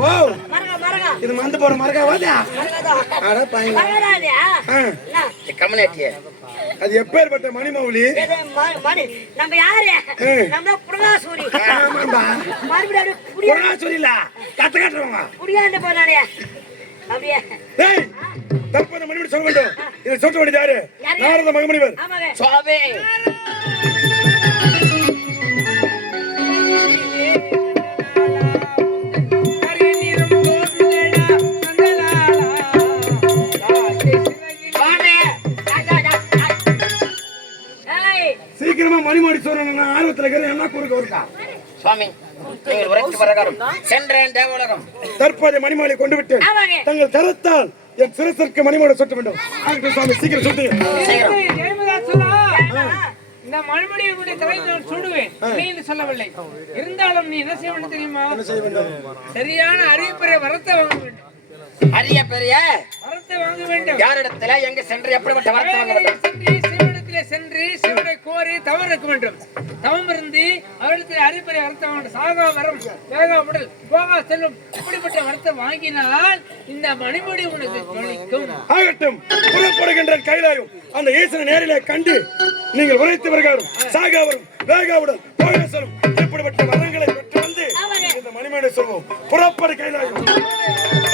ஓ. மரங்க மரங்க இது மந்து போற மரகாவாதா அட பையன் கம்யூனிட்டியே அது எப்பேற்பட்ட மணிமௌலி? நம்ம யாரு? ஏய். நம்ம புடகாசூரி ஆமாம்பா. மறுபடியும் கொரோனா சொல்லில கத்த காட்டுறவங்க. புடியாண்டு போனானே. அப்படியே. டேய் தற்போது மணிமணி சொல்ல வேண்டும். இதை சொல்ல வேண்டியது யாரு? நாரத மகமணிவர் சுவாமி. சீக்கிரமா மணிமணி சொல்லணும் நான் ஆர்வத்துல இருக்கிறேன் என்ன குறுக்க இருக்கா சுவாமி நீங்கள் உரைத்த பிரகாரம் சென்றேன் தேவலகம். தற்போது மணிமாலை கொண்டு விட்டு. தங்கள் கரத்தால் என் சிரசிற்கு மணிமாலை சுட்ட வேண்டும் ஆகட்டும் சுவாமி சீக்கிரம் சுட்டுங்க சீக்கிரம். ஜெயமதாசனா, ஏன்னா, இந்த மறுபடியும் தலையை நான் சுடுவேன். நீ சொல்லவில்லை. இருந்தாலும் நீ என்ன செய்ய வேண்டும்? தெரியுமா சரியான அறிவிப்பறை வரத்தை வாங்க வேண்டும். அரிய பெரிய வரத்தை வாங்க வேண்டும். யாரிடத்துல எங்க சென்று எப்படிப்பட்ட வார்த்தை வாங்க வேண்டும்? தவம் இருக்க வேண்டும். தவம் இருந்து அவரிடத்தில் அறிவுரை வரத்தை வாங்க வேண்டும் சாகா வரம் வேகா உடல் போகா செல்லும். இப்படிப்பட்ட வரத்தை வாங்கினால் இந்த மணிமுடி உனக்கு தொழிக்கும் ஆகட்டும் புறப்படுகின்ற கைலாயும் அந்த ஈசனை நேரிலே கண்டு நீங்கள் உரைத்து வருகாரும் சாகாவரும் வேகாவுடன் போகேசரும் இப்படிப்பட்ட வரங்களை பெற்று வந்து. இந்த மணிமேடை சொல்வோம். புறப்படு கைலாயம்.